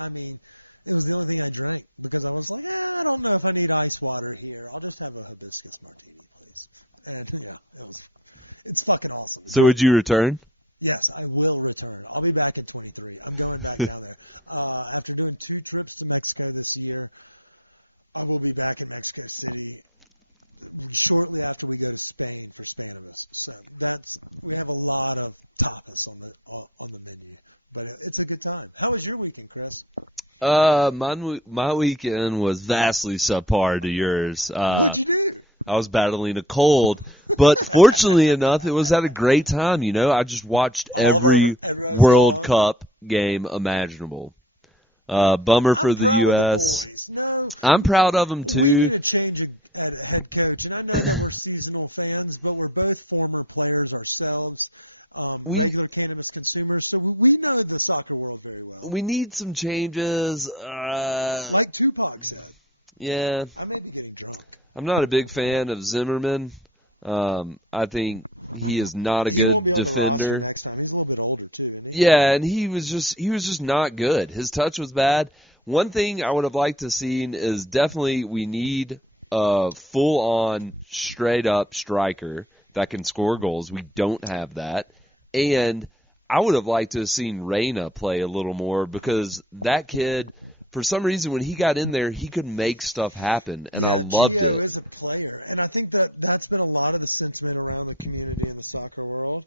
It was the only thing I drank because I was like, I don't know if I need ice water here. I'll just have a hibiscus martini, please. and it's fucking awesome. So would you return? Yes, I will return. I'll be back in 23. I'm going back down there. After doing 2 trips to Mexico this year, I will be back in Mexico City shortly after we go to Spain for Spanibus. So we have a lot of tapas on the menu, but it's a good time. How was your weekend, Chris? My weekend was vastly subpar to yours. What'd you do? I was battling a cold, but fortunately enough, it was at a great time. I just watched every World Cup game imaginable. Bummer for the proud U.S. Of the boys. No, I'm proud of them too. We need a change at head coach, and I know that we're seasonal fans, but we're both former players ourselves. Regular cannabis consumers, so we know the soccer world very well. We need some changes. Like Tupac said. Yeah. I may be getting drunk. I'm not a big fan of Zimmerman. I think he is not a good defender. He won't be on the roster next time. He's a little bit older too, isn't he? Yeah, and he was just not good. His touch was bad. One thing I would have liked to seen is definitely we need a full-on, straight-up striker that can score goals. We don't have that. And I would have liked to have seen Reyna play a little more because that kid, for some reason, when he got in there, he could make stuff happen, and I loved it. Gio is a player, and I think that's been a lot of the sentiment around the community in the soccer world.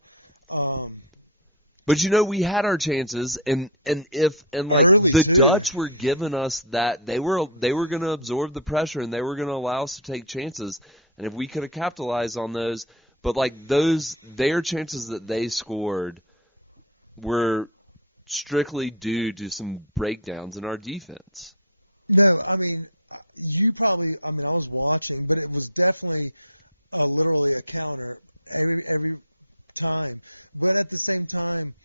But we had our chances, and early the too. Dutch were giving us that they were going to absorb the pressure and they were going to allow us to take chances, and if we could have capitalized on those. But their chances that they scored were strictly due to some breakdowns in our defense. No, I mean, I was watching, but it was definitely literally a counter every time. But at the same time,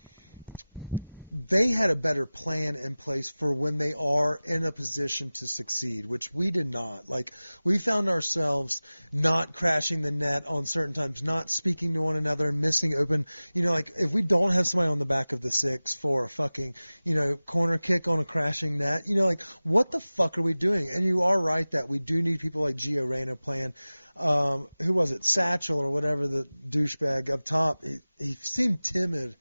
they had a better plan in place for when they are in a position to succeed, which we did not. Like, we found ourselves not crashing the net on certain times, not speaking to one another, missing open. If we don't have somebody on the back of the 6 for a fucking, corner kick on a crashing net, what the fuck are we doing? And you are right that we do need people like Gio Reyna playing. Who was it? Satchel or whatever, the douchebag up top. He seemed timid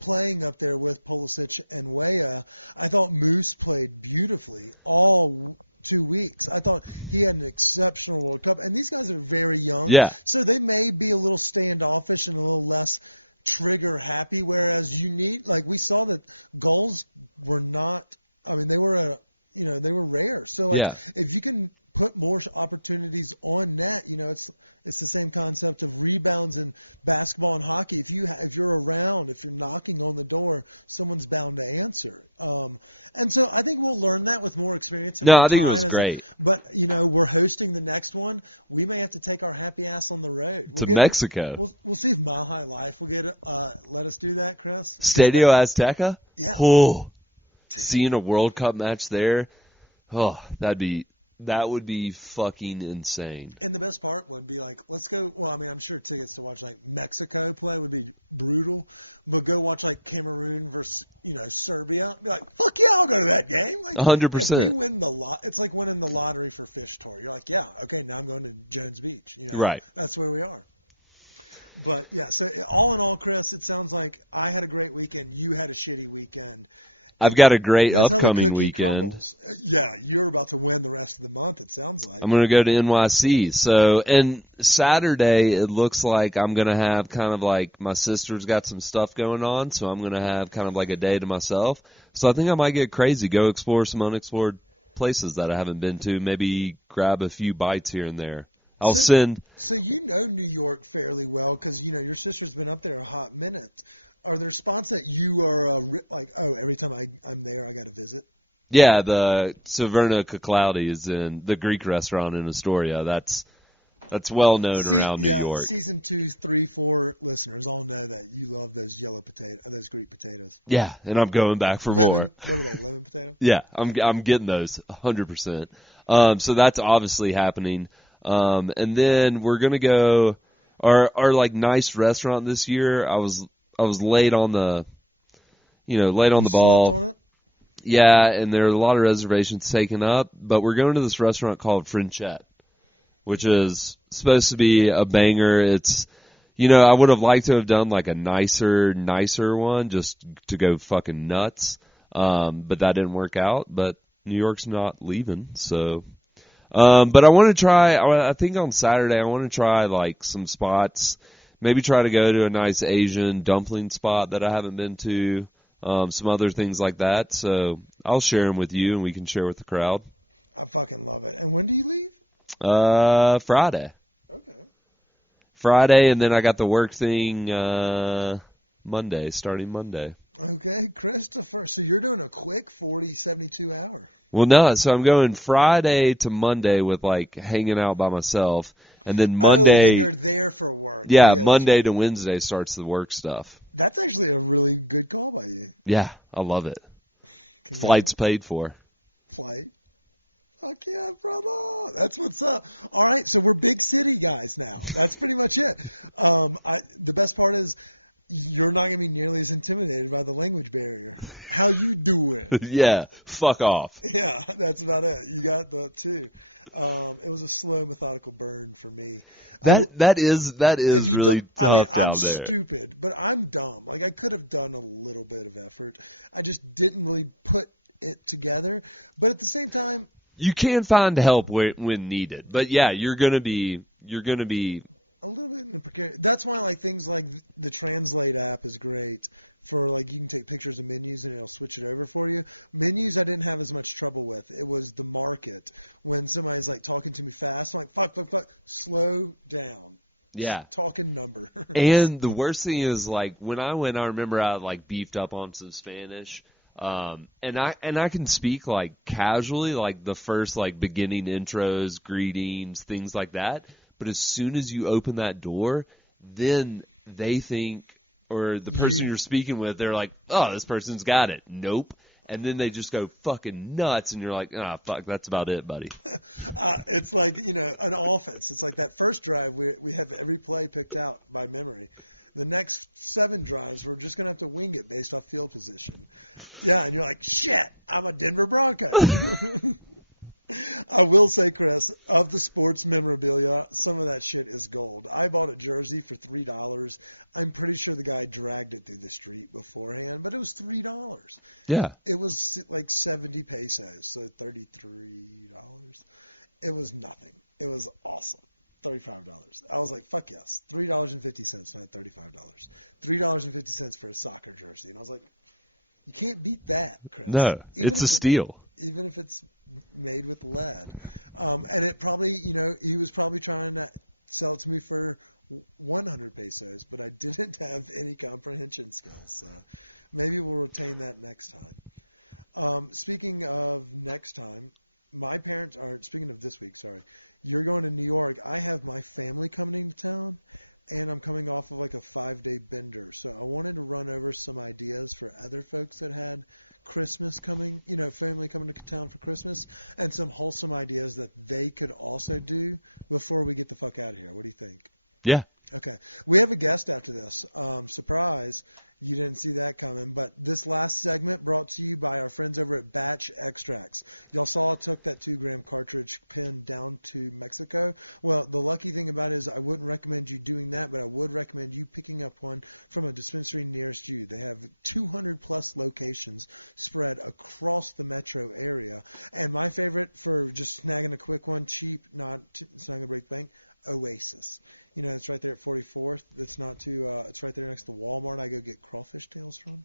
playing up there with Pulisic and Weah. I thought Moose played beautifully all 2 weeks. I thought he had an exceptional World Cup. And these guys are very young. Yeah. So they may be a little standoffish and a little less trigger happy, whereas we saw that goals were not, they were rare. So if you can put more opportunities on net, it's the same concept of rebounds in basketball and hockey. If you're around, if you're knocking on the door, someone's bound to answer. And so I think we'll learn that with more experience. No, I think it was great. But we're hosting the next one. We may have to take our happy ass on the road to Mexico. We'll see if Mile High Life will get it. Let us do that, Chris. Stadio Azteca. Yeah. Oh, seeing a World Cup match there. Oh, that would be fucking insane. And the best part would be let's go. Well, I'm sure tickets to watch Mexico play would be brutal, but go watch Cameroon versus Serbia. Be like, fuck yeah, I'll go to that game. 100%. If we win it's like winning the lottery for Fish Tour. You're like, yeah, okay, now I'm going to Jones Beach. Right. That's where we are. But yeah, so all in all, Chris, it sounds like I had a great weekend. You had a shitty weekend. I've got a great upcoming weekend. Crumbles. Yeah, you're about to win the rest of the month, it sounds like. I'm going to go to NYC. So, and Saturday, it looks like I'm going to have my sister's got some stuff going on, so I'm going to have a day to myself. So I think I might get crazy, go explore some unexplored places that I haven't been to, maybe grab a few bites here and there. So New York fairly well because, your sister's been up there a hot minute. Are there spots that you are every time I'm there, I got to visit? Yeah, the Severna Caclaudy is in the Greek restaurant in Astoria. That's well known around New York. Season 2, 3, 4 listeners all know that you love those those Greek potatoes. Yeah, and I'm going back for more. What are they? Lemon potato? Yeah, I'm getting those 100%. So that's obviously happening. And then we're gonna go our nice restaurant this year. I was late on the, late on the ball. Slept on it? Yeah, and there are a lot of reservations taken up, but we're going to this restaurant called Frenchette, which is supposed to be a banger. It's, I would have liked to have done like a nicer one just to go fucking nuts. But that didn't work out. But New York's not leaving, so. But I want to try, I think on Saturday, I want to try like some spots. Maybe try to go to a nice Asian dumpling spot that I haven't been to. Some other things like that. So I'll share them with you and we can share with the crowd. I fucking love it. And when do you leave? Friday. Okay. Friday, and then I got the work thing starting Monday. Okay, Christopher. So you're doing a quick 40, 72 hour. Well, no. So I'm going Friday to Monday with like hanging out by myself, and then Monday. Then you're there for work. Yeah, Monday to Wednesday starts the work stuff. That's actually a really good call by you. Yeah, I love it. Flight's paid for. Flight. Fuck yeah, brother. That's what's up. All right, so we're big city guys now. That's pretty much it. The best part is you're not going to be nearly as intimidated by the language barrier. How you doing? Yeah, fuck off. Yeah, that's about it. You got that too. It was a slow, methodical burn for me. That is really tough I'm down there. stupid, but I'm dumb. Like I could have done a little bit of effort. I just didn't really put it together. But at the same time, you can find help when needed. But yeah, you're gonna be a little bit in a precarious. That's why like things like the Translate app is great for like you can take pictures of menus and it'll switch it over for you. Menus I didn't have as much trouble with. It was the market when somebody's like talking to me fast. I'm like fuck, slow down. Yeah, talking number. And the worst thing is like when I went, I remember I like beefed up on some Spanish. And I can speak like casually, like the first like beginning intros, greetings, things like that. But as soon as you open that door, then they think, or the person you're speaking with, they're like, oh, this person's got it. Nope. And then they just go fucking nuts, and you're like, fuck, that's about it, buddy. It's like, an offense. It's like that first drive, we have every play picked out by memory. The next 7 drives, we're just going to have to wing it based off field position. Yeah, and you're like, shit, I'm a Denver Bronco. I will say, Chris, of the sports memorabilia, some of that shit is gold. I bought a jersey for $3. I'm pretty sure the guy dragged it through the street beforehand, but it was $3. Yeah. It was like 70 pesos, so $33. It was nothing. It was awesome. $35. I was like, fuck yes. $3.50, not $35. $3.50 for a soccer jersey. And I was like, you can't beat that, Chris. No, it's a steal. Even if it's made with lead. And it probably, he was probably trying to sell it to me for 100 pesos, but I didn't have any comprehension skills. So maybe we'll retain that next time. Speaking of next time, my parents are, speaking of this week, sorry, you're going to New York. I have my family coming into town, and I'm coming off of like a 5-day bender. So I wanted to run over some ideas for other folks that had Christmas coming, family coming to town for Christmas, and some wholesome ideas that they could also do before we get the fuck out of here. What do you think? Yeah. Okay. We have a guest after this. Surprise. You didn't see that coming. But this last segment brought to you by our friends over at Batch Extracts. Y'all saw I took that 2-gram cartridge pen down to Mexico. Well, the lucky thing about it is I wouldn't recommend you doing that, but I would recommend you picking up one from a dispensary nearest you. They have 200-plus locations spread across the metro area. And my favorite for just snagging a quick one, cheap, it's not going to break the bank, Oasis. It's right there at 44th. It's not too. It's right there next to Walmart. I go get crawfish tails from.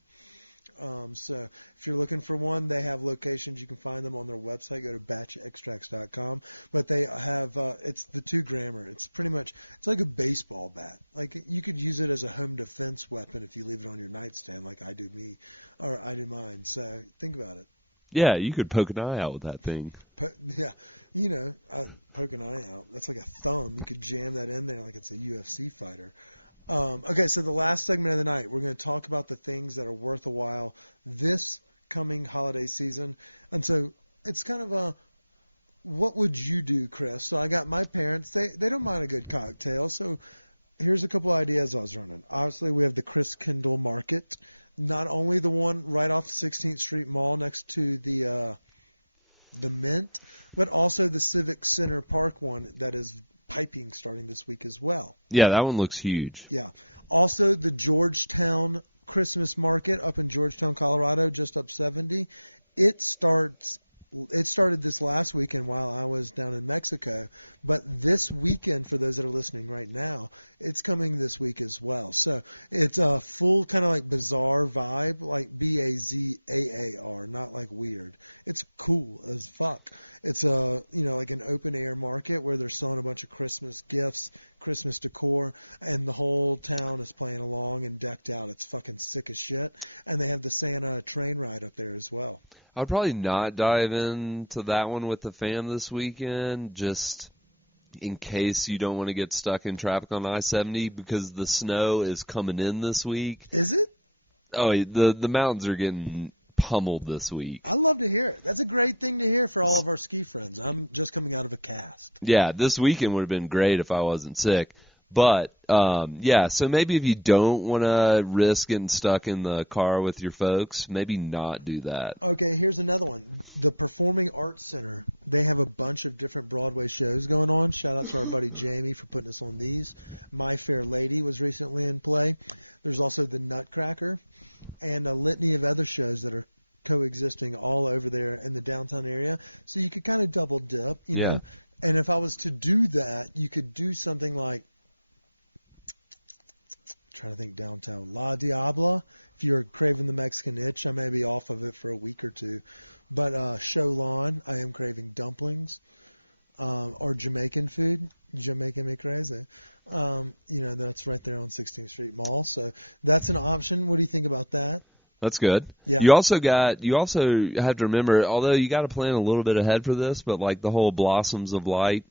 So if you're looking for one, they have locations. You can find them on their website. Go to batchextracts.com. But they have. It's the 2-grammer. It's pretty much. It's like a baseball bat. Like you could use it as a home defense weapon if you leave it on your nightstand, like I do mine. So think about it. Yeah, you could poke an eye out with that thing. Poke an eye out. That's like a thumb. You could jam that in there like it's a UFC fighter. Okay, so the last segment of the night, we're going to talk about the things that are worth a while this coming holiday season. And so it's kind of what would you do, Chris? So I got my parents. They don't mind a good cocktail. So here's a couple ideas I was running. Obviously, we have the Chris Kindle Market. Not only the one right off the 16th Street Mall next to the Mint, but also the Civic Center Park one that is piping starting this week as well. Yeah, that one looks huge. Yeah. Also, the Georgetown Christmas Market up in Georgetown, Colorado, just up 70. It started this last weekend while I was down in Mexico, but this weekend, for those that are listening right now, it's coming this week as well. So it's a full kind of like bizarre vibe, like Bazaar, not like weird. It's cool as fuck. It's like an open air market where they're selling a bunch of Christmas gifts, Christmas decor, and the whole town is playing along and decked out. It's fucking sick as shit. And they have the Santa train ride up there as well. I'd probably not dive into that one with the fam this weekend, just in case you don't want to get stuck in traffic on I-70 because the snow is coming in this week. Is it? Oh, the mountains are getting pummeled this week. I love to hear it. That's a great thing to hear for all of our ski friends. I'm just coming out of a cast. Yeah, this weekend would have been great if I wasn't sick. But, so maybe if you don't want to risk getting stuck in the car with your folks, maybe not do that. Okay, here's another one. The Performing Arts Center, they have a bunch of different Broadway shows going on. Shout out to our buddy Jamie for putting us on these. My Fair Lady was recently in play. There's also The Nutcracker and a litany of other shows that are coexisting all over there in the downtown area. So you could kind of double dip, you know. And if I was to do that, you could do something like, trying to think downtown, La Diabla. If you're craving the Mexican itch, I may be off of it for a week or two. But Cholan, I am craving dumplings or Jamaican food. Jamaican me crazy. That's right there on 16th Street Mall. So that's an option. What do you think about that? That's good. Yeah. You also have to remember, although you got to plan a little bit ahead for this, but like the whole Blossoms of Light,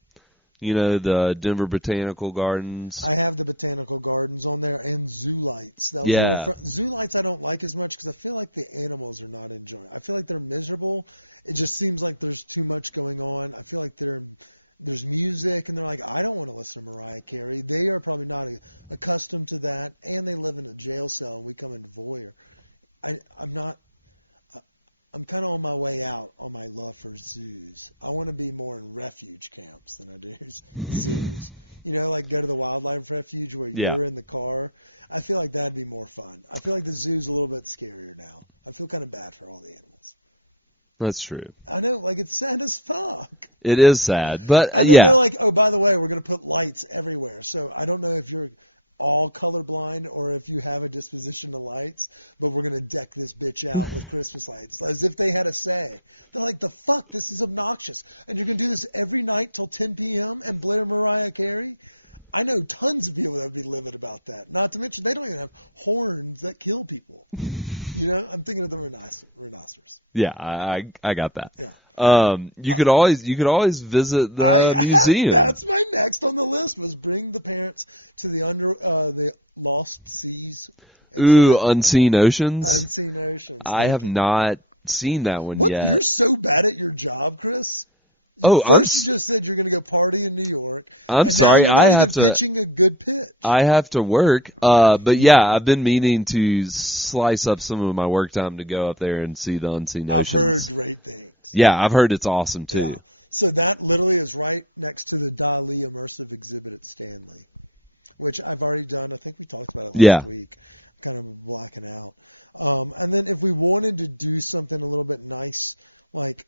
the Denver Botanical Gardens. I have the Botanical Gardens on there and Zoo Lights. Zoo Lights I don't like as much because I feel like the animals are not enjoying it. I feel like they're miserable. It just seems like there's too much going on. I feel like there's music, and they're like, I don't want to listen to Mariah Carey. They are probably not accustomed to that, and they live in a jail cell, and we come in voyeur. I'm kind of on my way out on my love for zoos. I want to be more in refuge camps than I do zoos. Like go to the wildlife refuge where you're in the car. I feel like that'd be more fun. I feel like the zoo's a little bit scarier now. I feel kind of bad for all the animals. That's true. I know, like it's sad as fuck. It is sad, but and then they're like, oh, by the way, we're going to put lights everywhere. So I don't know if you're all colorblind or if you have a disposition to lights, but we're going to deck this bitch out with Christmas lights as if they had a say. They're like, the fuck, this is obnoxious. And you're going to do this every night till 10 p.m. and blare Mariah Carey? I know tons of people that would be livid about that. Not to mention they don't even have horns that kill people. I'm thinking of the rhinoceros. Yeah, I got that. Yeah. You could always visit the museum. That's my next on the list was bring the parents to the Lost Seas. Ooh, Unseen Oceans. Unseen Oceans. I have not seen that one yet. You're so bad at your job, Chris. Oh, first you just said you're going to go party in New York. I'm and sorry, now you're not even pitching a good pitch. I have to work, but yeah, I've been meaning to slice up some of my work time to go up there and see the Unseen Oceans. I've heard great things. Yeah, I've heard it's awesome too. Yeah. So that literally is right next to the Dali immersive exhibit at Stanley, which I've already done. I think we talked about it last week. I'm kind of blacking out. And then if we wanted to do something a little bit nice, like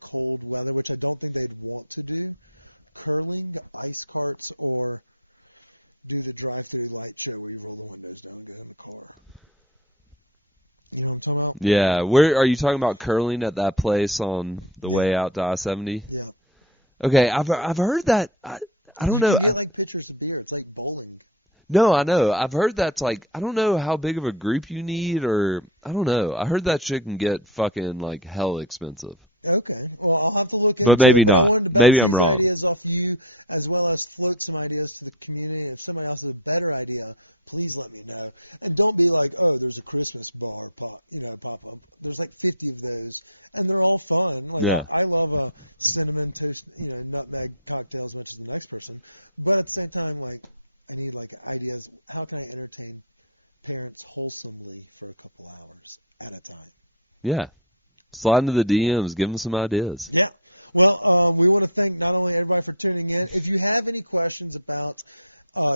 cold weather, which I don't think they'd want to do, curling, ice carts, or do the drive-through light show where you roll the windows down and get in the car. You know what I'm talking about? Yeah. Where are you talking about curling at that place on the way out to I-70? Yeah. Okay, I've heard that. I don't know. You can get pitchers of beer. It's like bowling. No, I know. I've heard that's I don't know how big of a group you need, or I don't know. I heard that shit can get fucking hell expensive. Okay. Well, I'll have to look into but maybe it. Not. But I wanted to bounce maybe these I'm wrong. ideas off you, as well as float some ideas to the community. And if somebody else has a better idea, please let me know. And don't be like, oh, there's a Christmas bar pop up. There's 50 of those, and they're all fun. I love a cinnamon toast, nutmeg cocktail as much as the next person. But at the same time, I need ideas. How can I entertain parents wholesomely for a couple hours at a time? Yeah. slide into the DMs, give them some ideas. Yeah. Well, we want to thank not only everybody for tuning in. If you have any questions about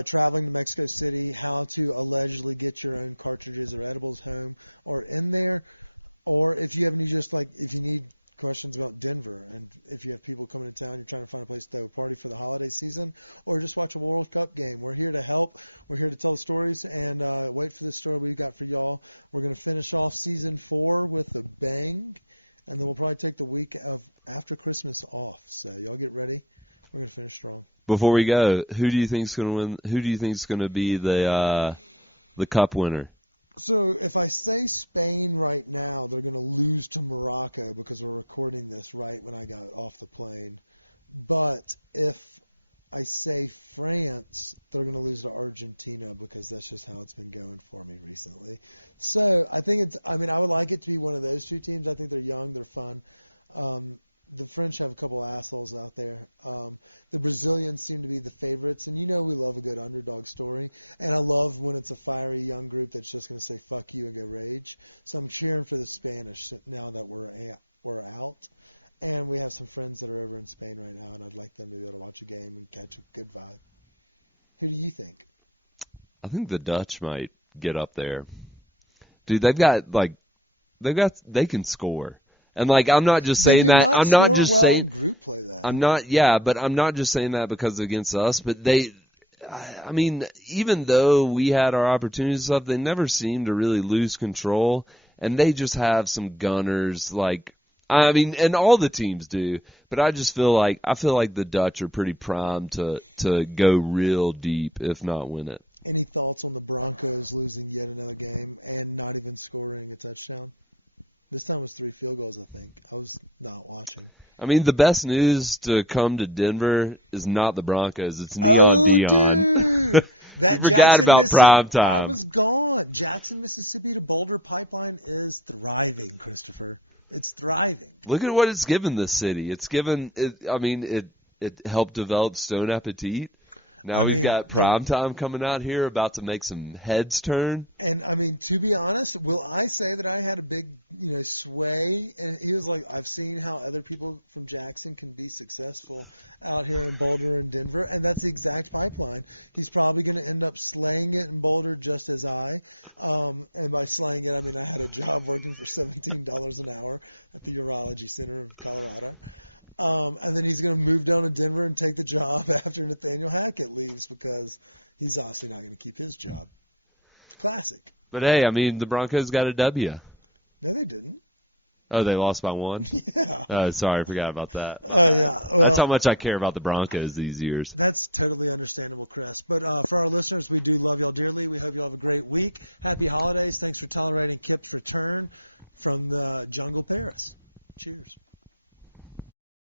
traveling to Mexico City, how to allegedly get your own cartridges or edibles home or in there, or if you have any if you need questions about Denver, and if you have people coming to town, you're trying to find a place to throw a party for the holiday season, or just watch a World Cup game, we're here to help. We're here to tell the stories, and wait for the story we've got for y'all. We're going to finish off season 4 with a bang, and then we'll probably take the week of after Christmas off. So y'all get ready. We're going to finish strong. Before we go, who do you think's going to win? Who do you think's going to be the cup winner? So if I say Spain right now, they're going to lose to Morocco because we're recording this right when I got off the plane. But if I say France, they're going to lose to Argentina because that's just how it's been going for me recently. So I think I would like it to be one of those two teams. I think they're young, they're fun. The French have a couple of assholes out there. The Brazilians seem to be the favorites, and we love a good underdog story. And I love when it's a fiery young group that's just going to say fuck you and go rage. So I'm cheering for the Spanish now that we're out. And we have some friends that are over in Spain right now, and I'd like them to be able to watch a game and catch a good vibe. Who do you think? I think the Dutch might get up there. Dude, they can score. And I'm not just saying that. I'm not just saying in group play that. But I'm not just saying that because against us. But even though we had our opportunities and stuff, they never seemed to really lose control. And they just have some gunners. And all the teams do. But I just feel like the Dutch are pretty primed to go real deep, if not win it. Any thoughts on the Broncos losing yet another game and not even scoring a touchdown? This time was 3 field goals, I think. I was not watching. The best news to come to Denver is not the Broncos. It's Neon Dion. Dude. That you forgot about prime time. I was gone. Jackson, Mississippi to Boulder pipeline is thriving, Christopher. It's thriving. Look at what it's given this city. It's given it helped develop Stone Appetit. Now we've got Primetime coming out here, about to make some heads turn. And, to be honest, will I say that I had a big, sway? And he was like, I've seen how other people from Jackson can be successful out here in Boulder and Denver, and that's the exact pipeline. He's probably going to end up slaying it in Boulder just as I. And by slaying it, I had a job working for $17 an hour at the Urology Center of Colorado. And then he's going to move down to Denver and take the job after Nathaniel Hackett leaves because he's obviously not going to keep his job. Classic. But hey, the Broncos got a W. No, they didn't. Oh, they lost by 1? Yeah. Oh, sorry, I forgot about that. Yeah. Well, that's how much I care about the Broncos these years. That's totally understandable, Chris. But for our listeners, we do love y'all dearly. We hope y'all have a great week. Happy holidays. Thanks for tolerating Kip's return from the Jungle Paris. Cheers.